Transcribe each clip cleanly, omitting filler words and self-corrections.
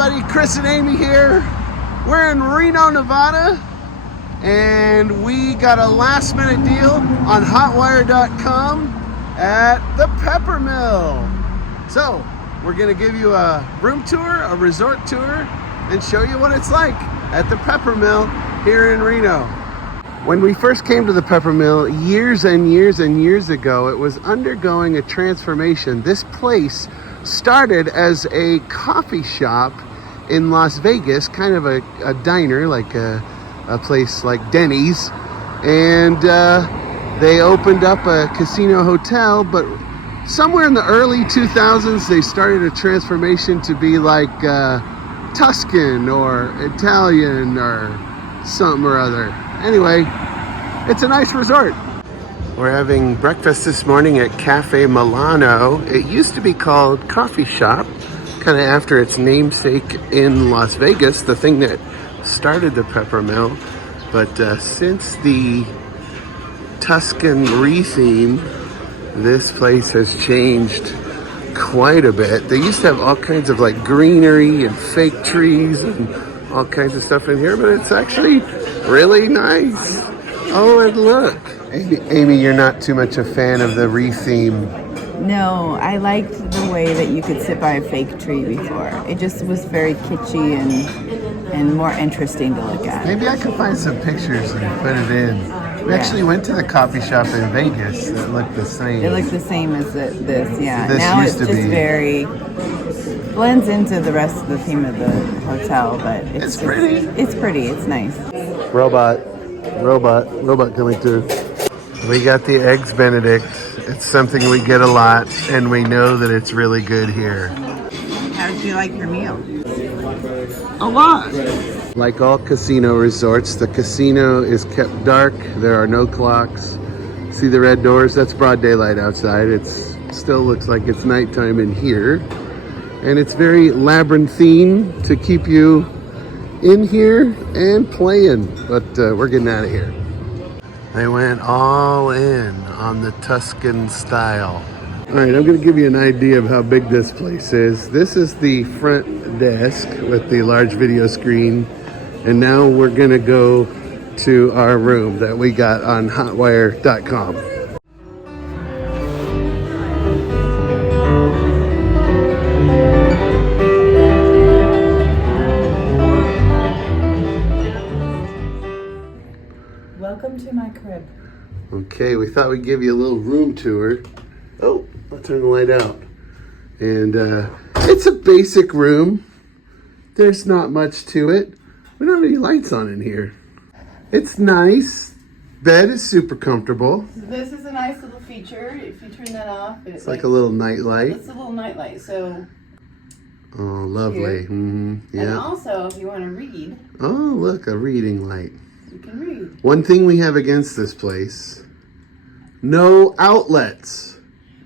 everybody, Chris and Amy here. We're in Reno, Nevada, and we got a last minute deal on hotwire.com at the Peppermill. So we're gonna give you a room tour, a resort tour, and show you what it's like at the Peppermill here in Reno. When we first came to the Peppermill years and years and years ago, it was undergoing a transformation. This place started as a coffee shop in Las Vegas, kind of a diner, like a place like Denny's. And they opened up a casino hotel, but somewhere in the early 2000s, they started a transformation to be like Tuscan or Italian or something or other. Anyway, it's a nice resort. We're having breakfast this morning at Cafe Milano. It used to be called Coffee Shop, kind of after its namesake in Las Vegas, the thing that started the Peppermill. But since the Tuscan retheme, this place has changed quite a bit. They used to have all kinds of like greenery and fake trees and all kinds of stuff in here, but it's actually really nice. Oh, and look. Amy, you're not too much a fan of the retheme. No, I liked the way that you could sit by a fake tree before. It just was very kitschy and more interesting to look at. Maybe I could find some pictures and put it in. We actually went to the coffee shop in Vegas that looked the same. It looked the same as this, yeah. This now used it's to just be. very blends into the rest of the theme of the hotel, but It's pretty. It's pretty. It's nice. Robot coming through. We got the Eggs Benedict. It's something we get a lot, and we know that it's really good here. How did you like your meal? A lot. Like all casino resorts, the casino is kept dark. There are no clocks. See the red doors? That's broad daylight outside. It still looks like it's nighttime in here. And it's very labyrinthine to keep you in here and playing. But we're getting out of here. They went all in on the Tuscan style. All right, I'm going to give you an idea of how big this place is. This is the front desk with the large video screen. And now we're going to go to our room that we got on hotwire.com. Welcome to my crib. Okay, we thought we'd give you a little room tour. Oh, I'll turn the light out. And it's a basic room. There's not much to it. We don't have any lights on in here. It's nice. Bed is super comfortable. This is a nice little feature. If you turn that off, It's like a little night light. It's a little night light. So. Oh, lovely. Mm-hmm. Yeah. And also, if you want to read. Oh, look, a reading light. You can read. One thing we have against this place, no outlets.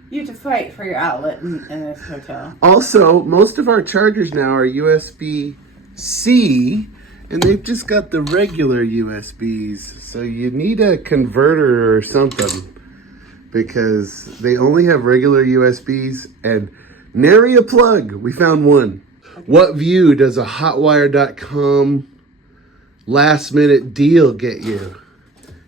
You have to fight for your outlet in this hotel. Also, most of our chargers now are USB-C, and they've just got the regular USBs. So you need a converter or something, because they only have regular USBs and nary a plug. We found one. What view does a hotwire.com last minute deal get you?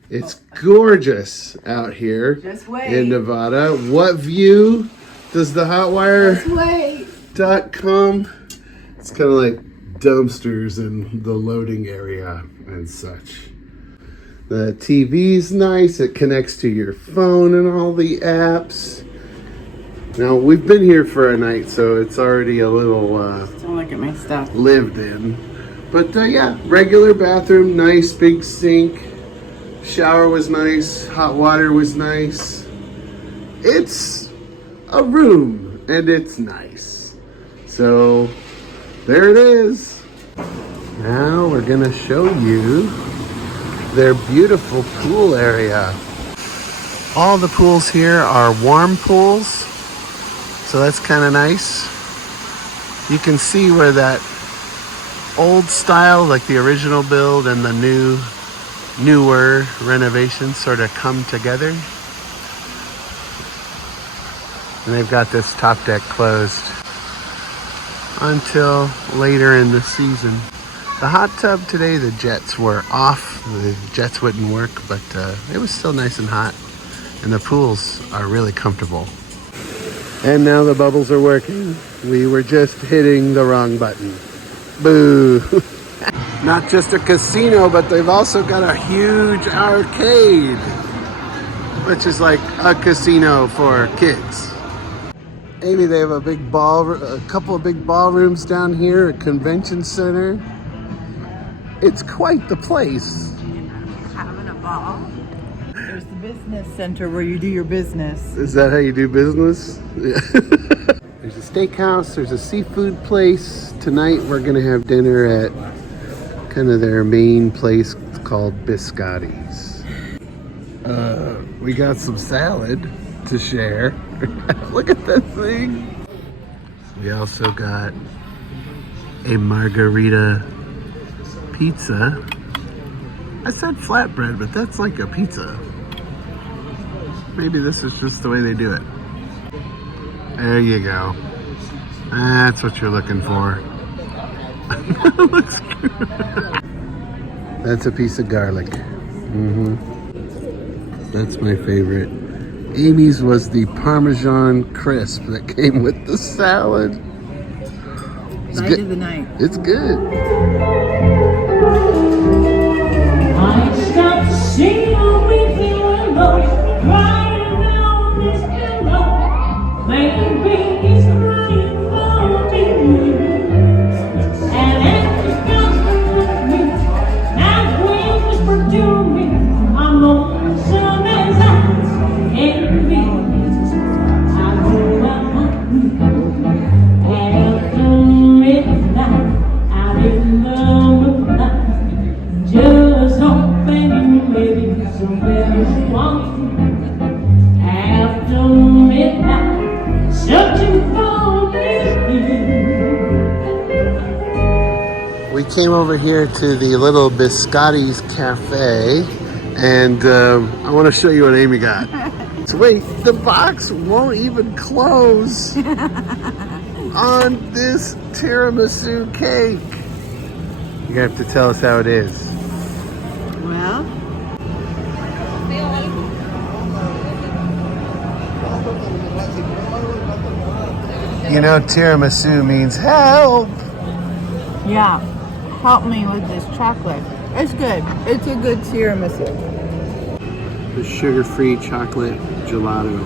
It's gorgeous out here in Nevada. What view does the hotwire.com? It's kind of like dumpsters in the loading area and such. The TV's nice. It connects to your phone and all the apps. Now, we've been here for a night, so it's already a little Don't look at my stuff. lived in. But yeah, regular bathroom, nice big sink. Shower was nice. Hot water was nice. It's a room, and it's nice. So there it is. Now we're gonna show you their beautiful pool area. All the pools here are warm pools, so that's kind of nice. You can see where that old style, like the original build, and the newer renovations sort of come together. And they've got this top deck closed. until later in the season. The hot tub today, the jets were off. The jets wouldn't work, but it was still nice and hot. And the pools are really comfortable. And now the bubbles are working. We were just hitting the wrong button. Boo! Not just a casino, but they've also got a huge arcade, which is like a casino for kids. Amy, they have a couple of big ballrooms down here, a convention center. It's quite the place. Having a ball. There's the business center where you do your business. Is that how you do business? Yeah. There's a steakhouse, there's a seafood place. Tonight we're gonna have dinner at kind of their main place called Biscotti's. We got some salad to share. Look at that thing. We also got a margarita pizza. I said flatbread, but that's like a pizza. Maybe this is just the way they do it. There you go. That's what you're looking for. Looks good. That's a piece of garlic. That's my favorite. Amy's was the Parmesan crisp that came with the salad. It's Night good. of the night. It's good. I stopped singing with you alone, crying on this pillow. Baby is crying for me, and after comfort me, now whisper to me, I'm lonesome as eyes can be. I go out after midnight, out in the moonlight. Just hoping maybe somebody's walking after midnight, searching for me. We came over here to the little Biscotti's Cafe, and I want to show you what Amy got. So wait, the box won't even close on this tiramisu cake. You have to tell us how it is. Well, You know, tiramisu means help. yeah. Help me with this chocolate. It's good. It's a good tiramisu. The sugar-free chocolate gelato.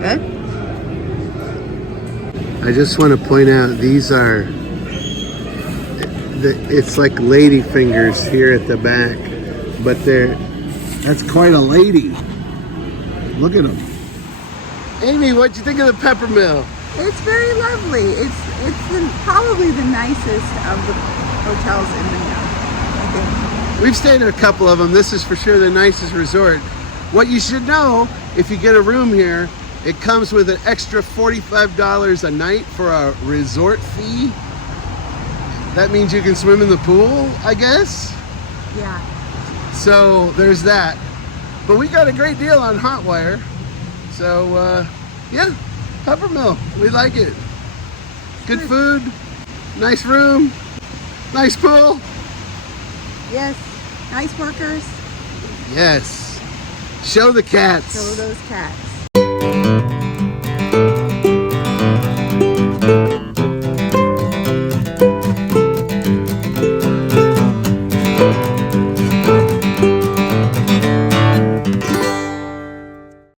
Good? I just want to point out these are, it's like lady fingers here at the back, but that's quite a lady. Look at them. Amy, what'd you think of the Peppermill? It's very lovely. It's probably the nicest of the hotels in Reno, I think. We've stayed in a couple of them. This is for sure the nicest resort. What you should know, if you get a room here, it comes with an extra $45 a night for a resort fee. That means you can swim in the pool, I guess. Yeah. So there's that. But we got a great deal on Hotwire. So yeah, Peppermill, we like it. Good food, nice room, nice pool. Yes. Nice workers. Yes. Show the cats. Show those cats.